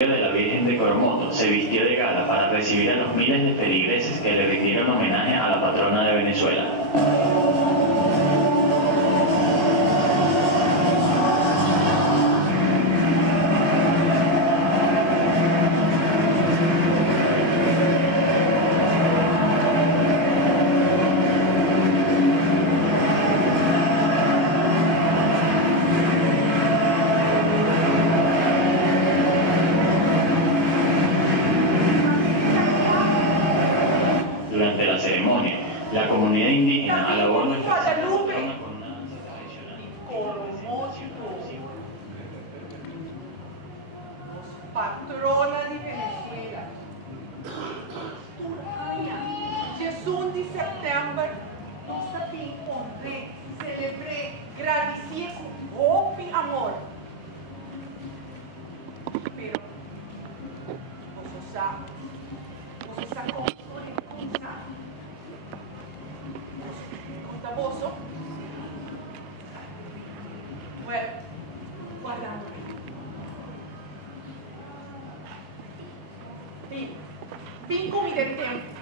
De la Virgen de Coromoto se vistió de gala para recibir a los miles de feligreses que le rindieron homenaje a la patrona de Venezuela. Durante la ceremonia, la comunidad indígena alabó nuestra patrona con una danza tradicional. Patrona de Venezuela. Dia 1 de setembro, nós aqui honrei, celebrei, agradeci com hope e amor. Pero, você sabe como conta bolso? Well, guardando. Vim comida de tempo.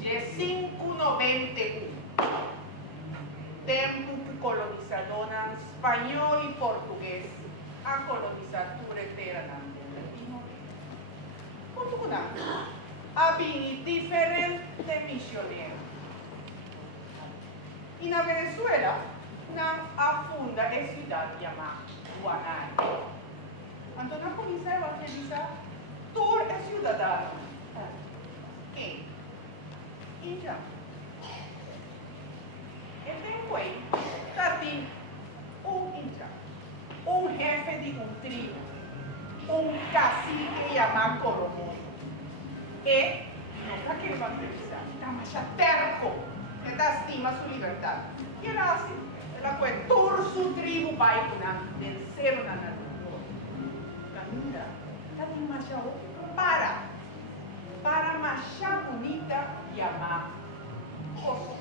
Dia 591, tempo que colonizadora espanhol e português a colonizatura eterna latino. Portugal havia diferentes missionários. E na Venezuela, não afunda a cidade chamada Guanay. Então, na polícia evangelizar todos os cidadãos. Então, foi também um jefe de tribo, cacique chamado Coromoto. E não quer evangelizar, está mais terco, está estima sua liberdade. E ela assim, ela foi toda sua tribo vai vencer na natura. Caminha, está mais para marchar bonita e amar coisas.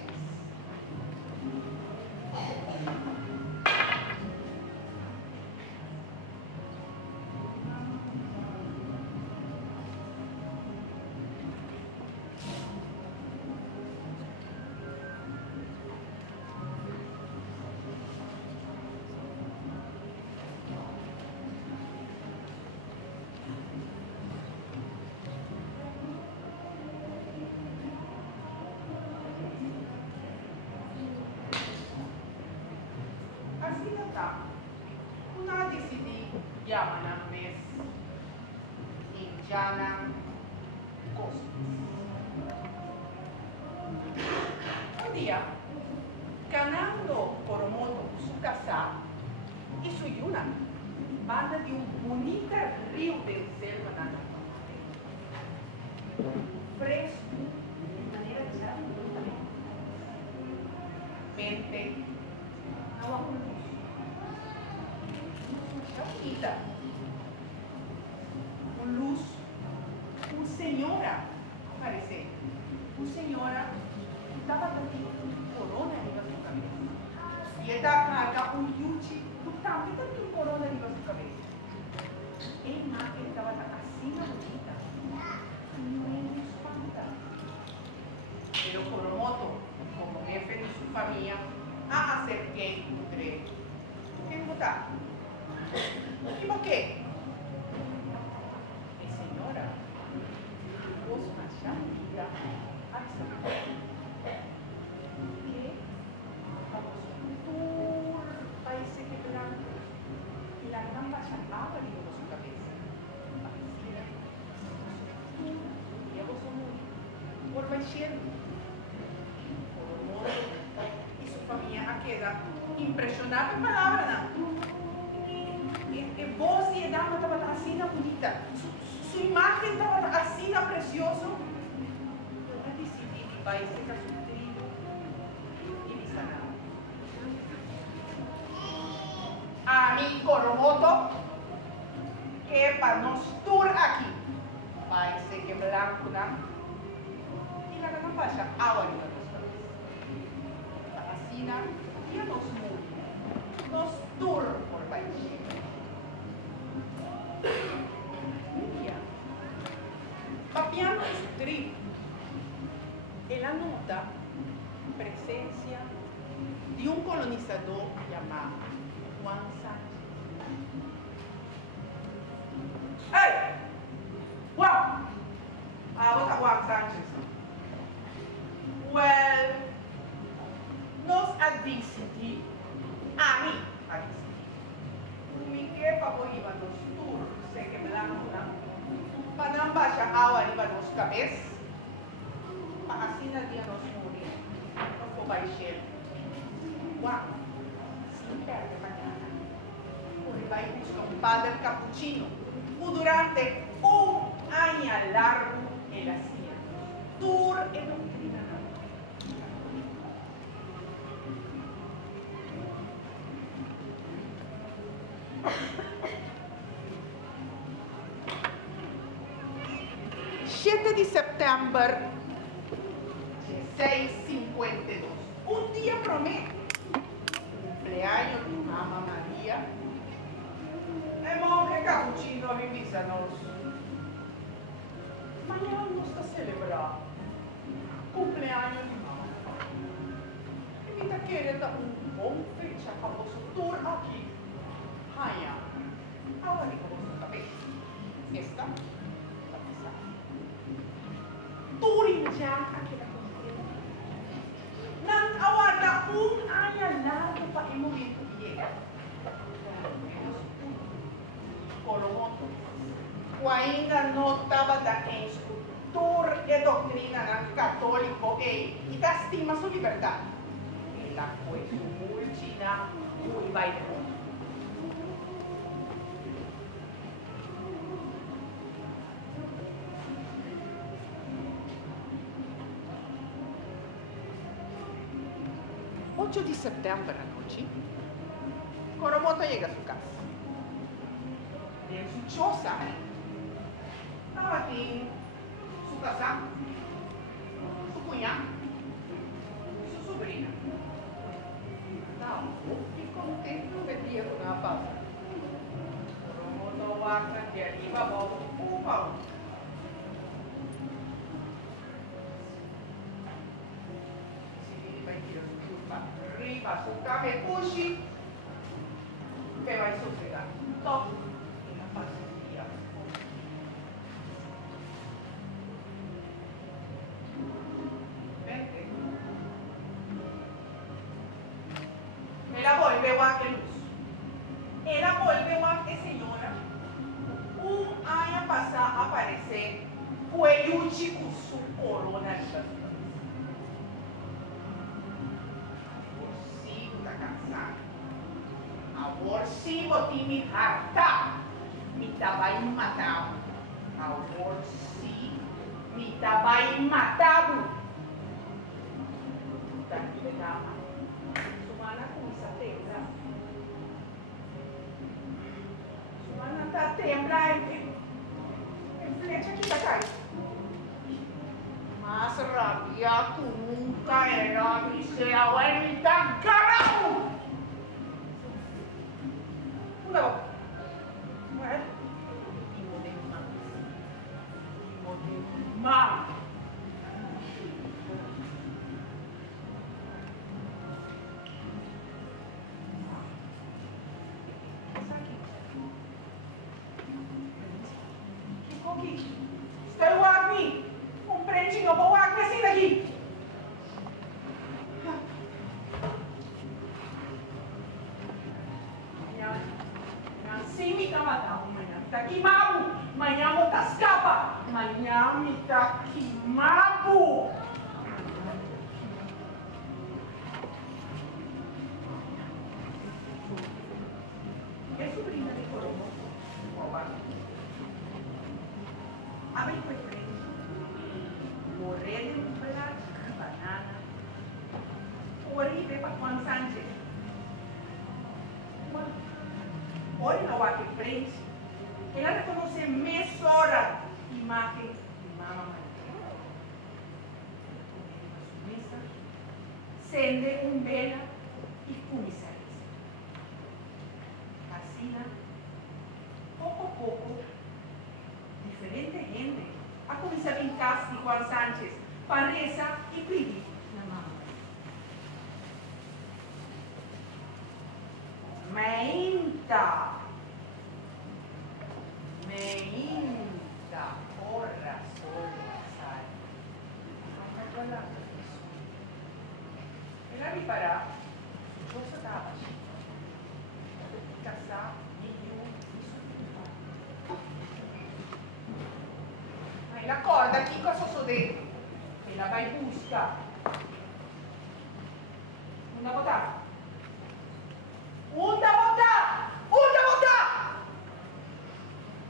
Assim está. Una decidi llaman mes Indiana Costas. Un día, ganando Coromoto su casa y su yuna, banda de un bonito río de selva na fresco, de manera que sea mente, agua con luz. Bonita, com luz, uma senhora apareceu. Uma senhora que estava com corona em sua cabeça. E ela carrega um yuchi do tamanho de corona em sua cabeça. E Mãe estava assim bonita. Não me espanta. Pero Coromoto, como jefe de sua família, a acerquei com o trevo. Quem botar? E por quê? E senhora, vos machadita, que vamos por países quebrando e la gran bachata de sua cabeça. E vos somos por baixeiro. Por amor e sua família aqui esa impresionante palabra. Voz y edad estaba así bonita. Su imagen estaba así precioso. Yo decidí que va a ser su trigo y mi sanado. A mi Coromoto, que para nos tour aquí, va a ser que blanco, y la gran pasa agua en los cabezas. Así, y a nos tour por país. Papiano es tribu. Él anota presencia de un colonizador llamado Juan Sánchez. ¡Hey! ¡Juan! Vota Juan Sánchez. Well, nos advisiti. A mí, advisiti. Mi que favor iba nos tour, sé que me dan una. Para baixar agua arriba nos cabezas, para assim nadie nos morir, não for baixar. Uau, sim, perde mañana. Porque vai buscar padre cappuccino, durante año largo ele hacía tour e doutrina. De setembro de 652. Un día promete. Cumpleaños de Mamá María. El monje capuchino revísanos. Mañana vamos a celebrar cumpleaños de Mamá María. Evita que ele dá bom fecha para o tour aqui. Raia. Agora que você sabe. Esta. Turing dyan akira ko. Nang awada año largo pa imong ito. Coromoto. Ainda não estava da estrutura e doutrina católico e estima sua liberdade. Ela foi última e vai de novo. De setembro à noite, Coromoto chega a sua casa. Em sua choza, estava aqui sua casa, sua cunhada, sua sobrinha. Não, que contente que dia com a paz. Coromoto guarda de arriba a volta, pau. Arriba su came pushi que vai sossegar top e na parceria. Vente. Ela volveu a que luz. Ela volveu a que senhora. Año passado aparecer coelhuchi com sua corona de Agora sim, boti me harta, me tabai matado. Agora sim, me tabai matado. Tanto dama, sumana com essa tembla. Sumana tá tembla em flecha aqui da casa. Mas rabia tu nunca era mi se aguenta carajo. No. Well, Mom. Stay with me. Compreende, eu vou assim daqui. Simi ka matao, manhã tá queimado, manhã mo tá escapa, manhã me tá queimado. Hoy no va a que frente. Ela reconoce mesora imagen de Mamma Maria. Mesa, sende vela e comissários. Assim, pouco a pouco, diferente gente a começar a casa de Juan Sánchez para rezar e pedir na Mamma Maria. Meinta, porra, sai. Mas guarda isso. Ela me parar, eu só estava casar, isso tudo. Aí ela acorda aqui com a sosodeta. Ela vai buscar. Uma botar.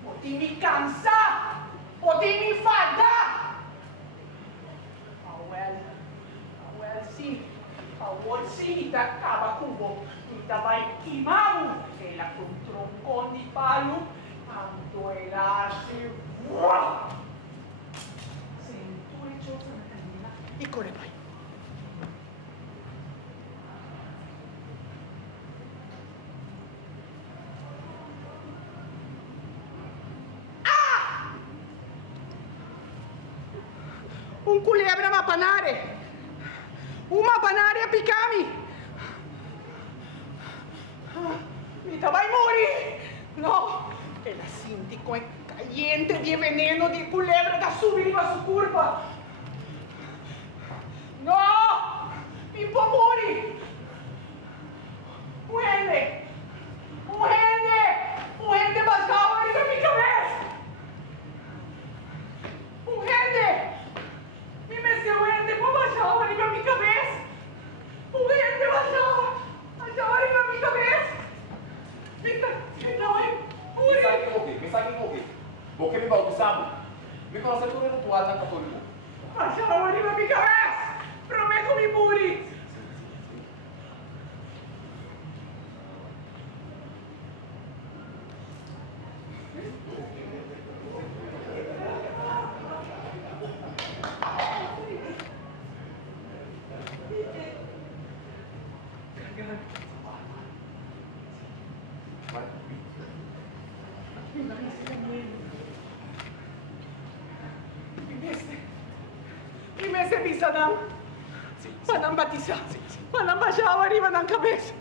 Pode me cansar, pode me enfadar. Sim, a acaba com o e vai queimar ela com um troncão de palo, quando ela se sentou e chosa na canela e corre vai. Un culebra va a panare. Una panare a picami. Mita vai morire. No. El síndico es caliente de veneno de culebra da subir a su curva. No. Mi può morire. Un gente bascado en mi cabeza. Un gente. Mi mese uende può baixar arriba a minha cabeça. O uende baixar arriba a minha cabeça. Fica, não é? Me sabe o quê? Porque me bautizamos. Me conhece por ritual na católica. Baixar arriba a minha cabeça. Prometo me morir. Bisa ng panang batisa, panang basyaw arriba ng cabeça.